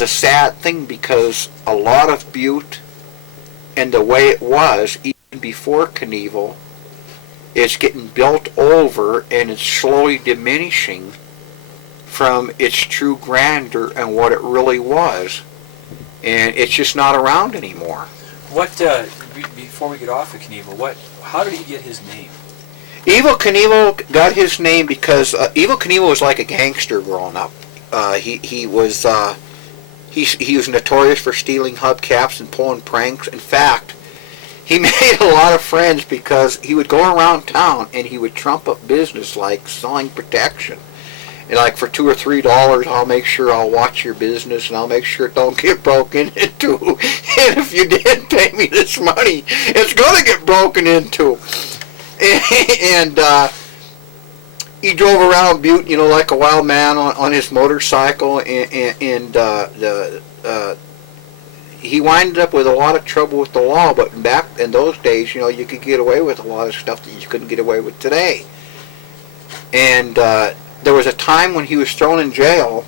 was a sad thing because a lot of Butte and the way it was even before Knievel is getting built over and it's slowly diminishing from its true grandeur and what it really was. And it's just not around anymore. What, before we get off of Knievel, how did he get his name? Evel Knievel got his name because Evel Knievel was like a gangster growing up. He was notorious for stealing hubcaps and pulling pranks. In fact, he made a lot of friends because he would go around town and he would trump up business like selling protection. And like for $2 or $3, I'll make sure I'll watch your business and I'll make sure it don't get broken into. And if you didn't pay me this money, it's gonna get broken into. And he drove around Butte, like a wild man on his motorcycle, and he winded up with a lot of trouble with the law. But back in those days, you could get away with a lot of stuff that you couldn't get away with today. And there was a time when he was thrown in jail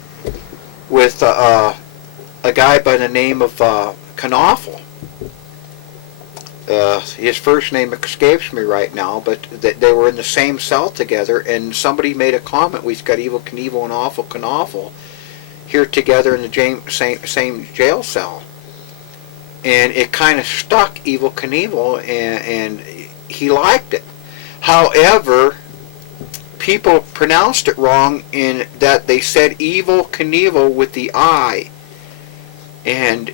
with a guy by the name of Knievel. His first name escapes me right now, but they were in the same cell together, and somebody made a comment, we've got Evel Knievel and Awful Knievel here together in the same jail cell. And it kind of stuck Evel Knievel, and he liked it. However, people pronounced it wrong in that they said Evel Knievel with the I. And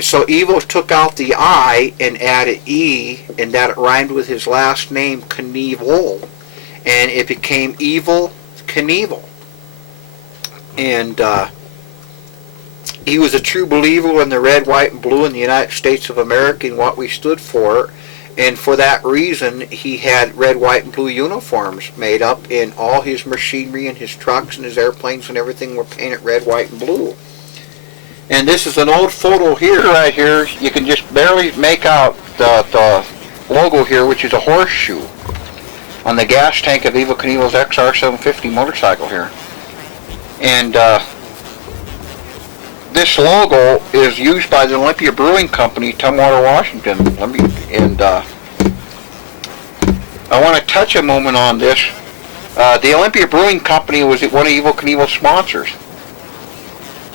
so Evel took out the I and added E, and that it rhymed with his last name, Knievel, and it became Evel Knievel. And he was a true believer in the red, white, and blue in the United States of America and what we stood for, and for that reason he had red, white, and blue uniforms made up, and all his machinery and his trucks and his airplanes and everything were painted red, white, and blue. And this is an old photo here, right here. You can just barely make out the logo here, which is a horseshoe on the gas tank of Evel Knievel's XR750 motorcycle here. And this logo is used by the Olympia Brewing Company, Tumwater, Washington. And I want to touch a moment on this. The Olympia Brewing Company was one of Evel Knievel's sponsors.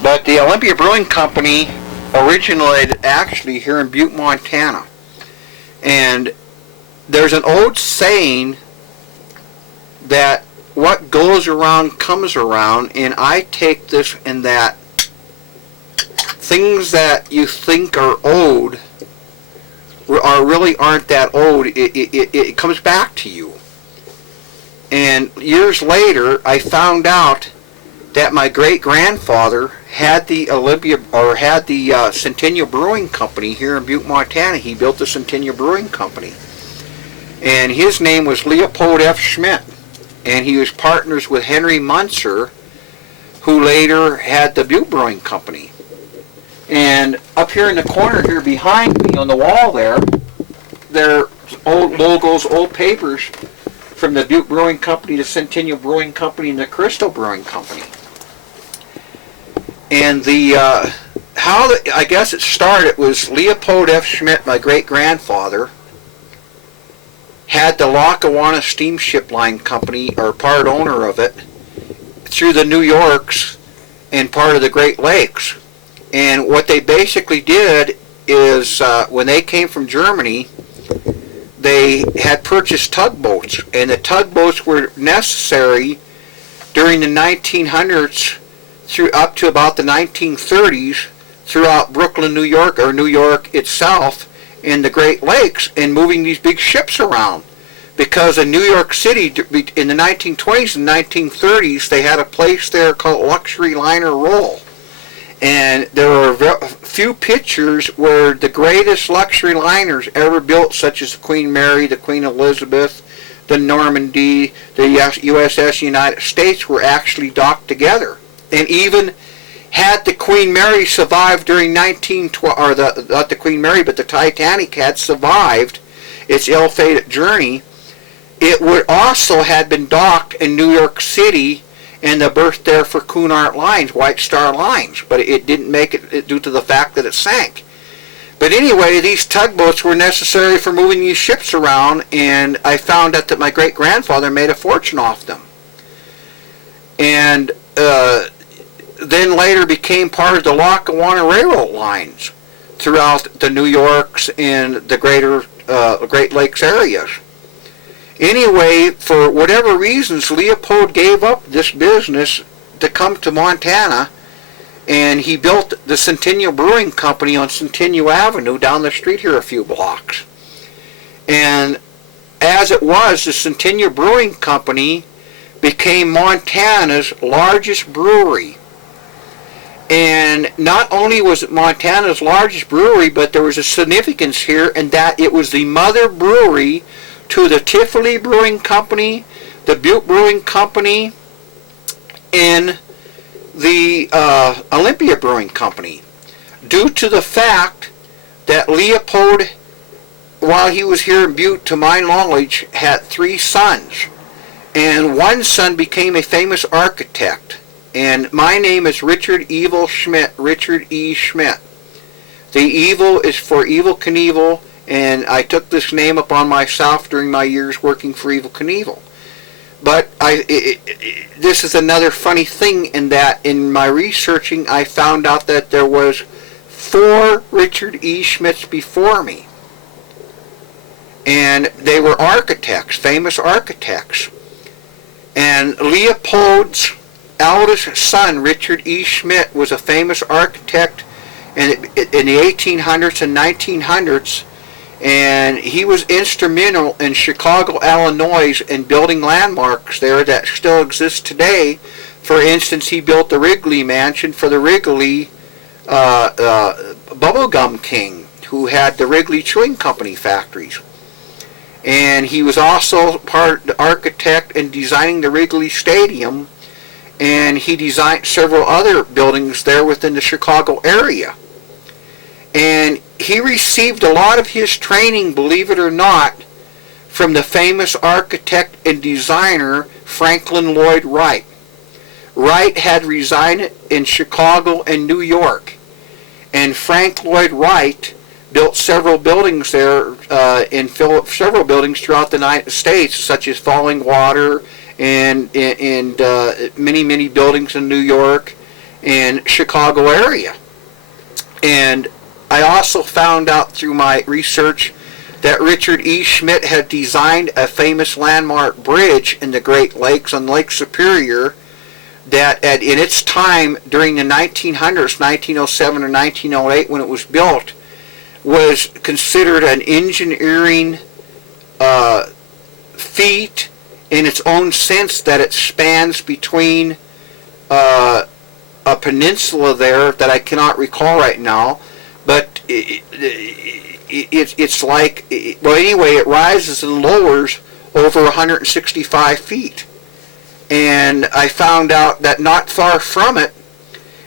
But the Olympia Brewing Company originated actually here in Butte, Montana. And there's an old saying that what goes around comes around, and I take this in that things that you think are old really aren't that old. It comes back to you. And years later, I found out that my great-grandfather had the Centennial Brewing Company here in Butte, Montana. He built the Centennial Brewing Company. And his name was Leopold F. Schmidt. And he was partners with Henry Munzer, who later had the Butte Brewing Company. And up here in the corner here behind me on the wall there are old logos, old papers from the Butte Brewing Company, the Centennial Brewing Company, and the Crystal Brewing Company. And I guess it started was Leopold F. Schmidt, my great-grandfather, had the Lackawanna Steamship Line Company, or part owner of it, through the New Yorks and part of the Great Lakes. And what they basically did is, when they came from Germany, they had purchased tugboats, and the tugboats were necessary during the 1900s through up to about the 1930s throughout Brooklyn, New York, or New York itself, in the Great Lakes, and moving these big ships around. Because in New York City, in the 1920s and 1930s, they had a place there called Luxury Liner Roll. And there were a few pictures where the greatest luxury liners ever built, such as the Queen Mary, the Queen Elizabeth, the Normandy, the USS United States, were actually docked together. And even had the Queen Mary survived during 1912, or not the Queen Mary, but the Titanic had survived its ill-fated journey, it would also had been docked in New York City and the berth there for Cunard lines, White Star lines, but it didn't make it due to the fact that it sank. But anyway, these tugboats were necessary for moving these ships around, and I found out that my great-grandfather made a fortune off them. And then later became part of the Lackawanna Railroad lines throughout the New Yorks and the Great Lakes areas. Anyway, for whatever reasons, Leopold gave up this business to come to Montana, and he built the Centennial Brewing Company on Centennial Avenue down the street here a few blocks. And as it was, the Centennial Brewing Company became Montana's largest brewery. And not only was it Montana's largest brewery, but there was a significance here in that it was the mother brewery to the Tivoli Brewing Company, the Butte Brewing Company, and the Olympia Brewing Company, due to the fact that Leopold, while he was here in Butte, to my knowledge, had 3 sons. And one son became a famous architect. And my name is Richard Evel Schmidt, Richard E. Schmidt. The Evel is for Evel Knievel, and I took this name upon myself during my years working for Evel Knievel. But this is another funny thing in that in my researching I found out that there was 4 Richard E. Schmidts before me. And they were architects, famous architects. And Leopold's eldest son, Richard E. Schmidt, was a famous architect in the 1800s and 1900s. And he was instrumental in Chicago, Illinois, in building landmarks there that still exist today. For instance, he built the Wrigley Mansion for the Wrigley Bubblegum King, who had the Wrigley Chewing Company factories. And he was also the architect in designing the Wrigley Stadium, and he designed several other buildings there within the Chicago area. And he received a lot of his training, believe it or not, from the famous architect and designer Franklin Lloyd Wright. Wright had resided in Chicago and New York, and Frank Lloyd Wright built several buildings there several buildings throughout the United States, such as Falling Water and many buildings in New York and Chicago area. And I also found out through my research that Richard E. Schmidt had designed a famous landmark bridge in the Great Lakes on Lake Superior that in its time during the 1900s, 1907 or 1908 when it was built, was considered an engineering feat in its own sense that it spans between a peninsula there that I cannot recall right now, but it's like, well, anyway, it rises and lowers over 165 feet. And I found out that not far from it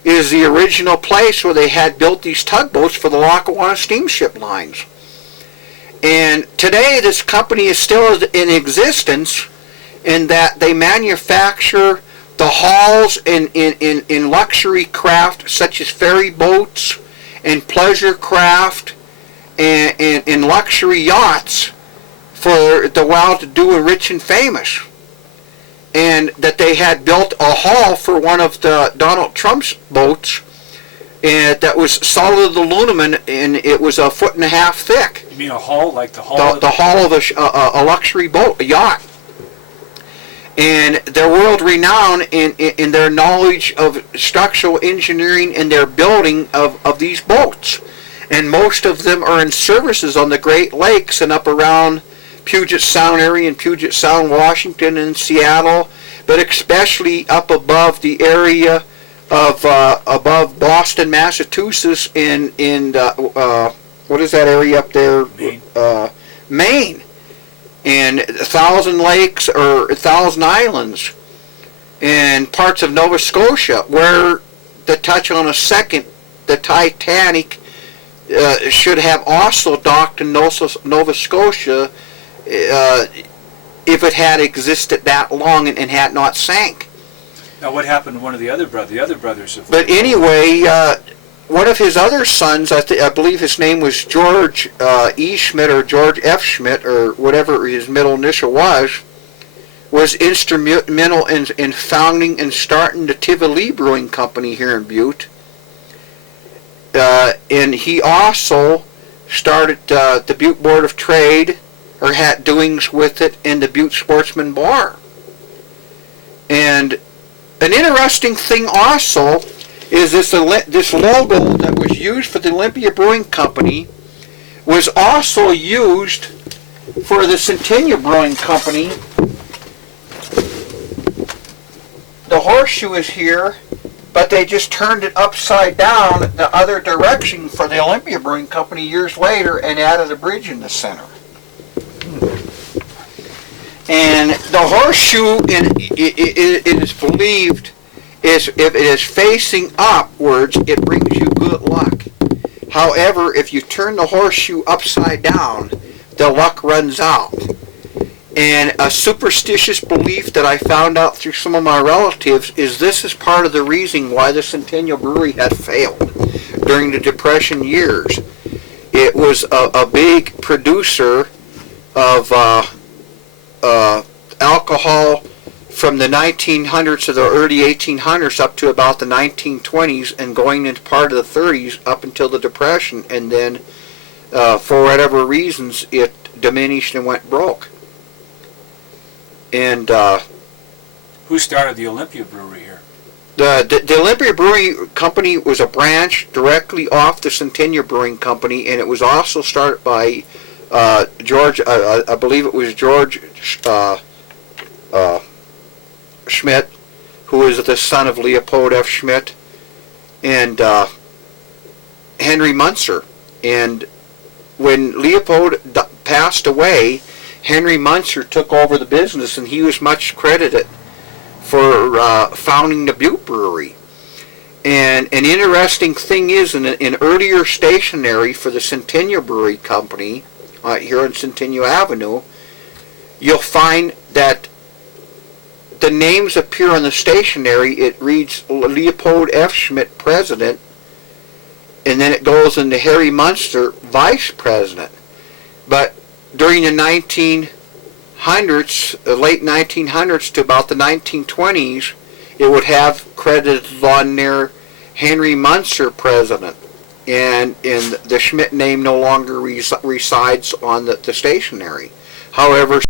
is the original place where they had built these tugboats for the Lackawanna steamship lines. And today this company is still in existence in that they manufacture the hulls in luxury craft such as ferry boats and pleasure craft and luxury yachts for the well-to-do and rich and famous. And that they had built a hull for one of the Donald Trump's boats that was solid aluminum, and it was 1.5 feet thick. You mean a hull, like the hull? The hull of a luxury boat, a yacht. And they're world renowned in their knowledge of structural engineering and their building of these boats. And most of them are in services on the Great Lakes and up around Puget Sound area in Puget Sound, Washington, and Seattle, but especially up above the area of above Boston, Massachusetts, in what is that area up there? Maine. Maine, and 1,000 lakes or 1,000 islands, and parts of Nova Scotia, where to touch on a second, the Titanic should have also docked in Nova Scotia. If it had existed that long and had not sank. Now, what happened to one of the other brothers? The other brothers have. But anyway, one of his other sons, I believe his name was George E. Schmidt or George F. Schmidt or whatever his middle initial was instrumental in founding and starting the Tivoli Brewing Company here in Butte. And he also started the Butte Board of Trade, or had doings with it, in the Butte Sportsman Bar. And an interesting thing also is this logo that was used for the Olympia Brewing Company was also used for the Centennial Brewing Company. The horseshoe is here, but they just turned it upside down the other direction for the Olympia Brewing Company years later and added a bridge in the center. And the horseshoe, it is believed, is if it is facing upwards, it brings you good luck. However, if you turn the horseshoe upside down, the luck runs out. And a superstitious belief that I found out through some of my relatives is this is part of the reason why the Centennial Brewery had failed during the Depression years. It was a big producer of alcohol from the 1900s to the early 1800s up to about the 1920s and going into part of the 30s up until the Depression, and then for whatever reasons it diminished and went broke. And Who started the Olympia Brewery here? The Olympia Brewing Company was a branch directly off the Centennial Brewing Company, and it was also started by George, I believe it was George Schmidt, who is the son of Leopold F. Schmidt, and Henry Munzer. And when Leopold passed away, Henry Munzer took over the business, and he was much credited for founding the Butte Brewery. And an interesting thing is, in earlier stationery for the Centennial Brewery Company, here on Centennial Avenue, you'll find that the names appear on the stationery. It reads Leopold F. Schmidt, President, and then it goes into Harry Munzer, Vice President. But during the 1900s, late 1900s to about the 1920s, it would have credited on there Henry Munzer, President, and the Schmidt name no longer resides on the stationery. However,